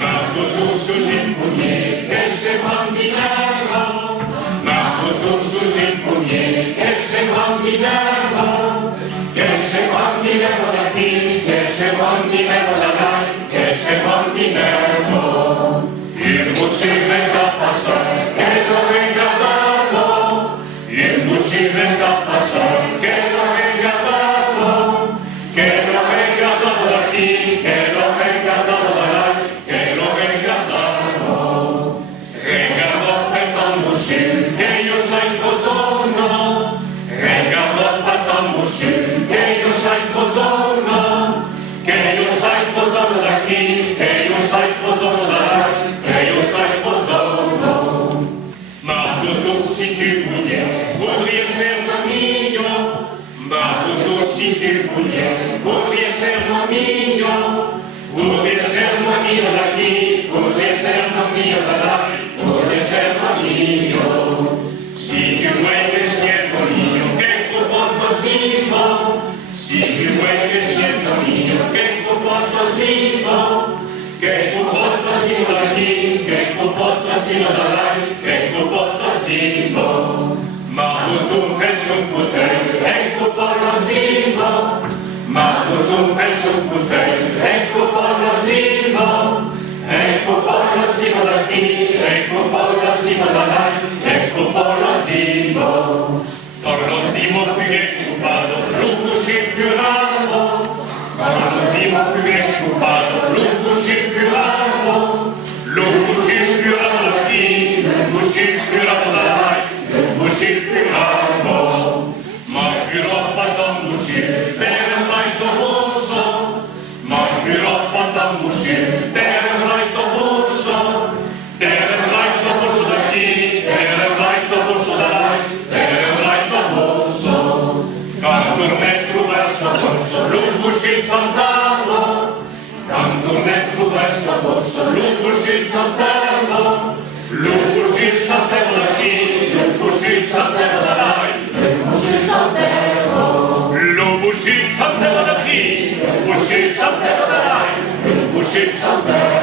tu susin pugni che se van di nervo, tu susin pugni che se van di nervo, che se van di nervo da qui, che se van di nervo da là, che se van di nervo. Il musile da passare, che lo venga dato, il musile da passare, che lo venga dato, che lo venga dato da qui, che lo venga dato da là, che lo venga dato. Regalo per ton musile, che io sai buongiorno, regalo per ton musile, che io sai buongiorno, che io sai buongiorno da qui, che io sai buongiorno da là, che io sai buongiorno. Ma tu si tu voudrais essere un amico, ma tu si tu voudrais essere un amico, voudrais essere un amico da qui, voudrais essere un amico da là, voudrais essere un amico. Si tu vuoi che sia mio, che porto zitto, si tu vuoi che sia mio, che porto zitto, che porto zitto da qui, che porto zitto da là, che porto zitto. Ma tu pensi un potere, ecco porto zitto, ma tu pensi un potere, ecco porto zitto, ecco porto zitto da qui, ecco porto zitto da là, ecco porto zitto. Porto zitto più occupato, lungo si più largo, porto zitto più occupato, lungo si più largo, lungo si più largo da qui, lungo si più largo da là, lungo si più largo. Ma più roba da musir, per mai to borso, ma più roba da musir, per mai to borso, per mai to borso da qui, per mai to borso da là, per mai to borso. Canto metro verso borso, lungo si saltavo, canto metro verso borso, lungo si saltavo, lungo si saltavo da qui, lungo si saltavo da là, Uscit saltava da qui, uscit saltava da là, uscit saltava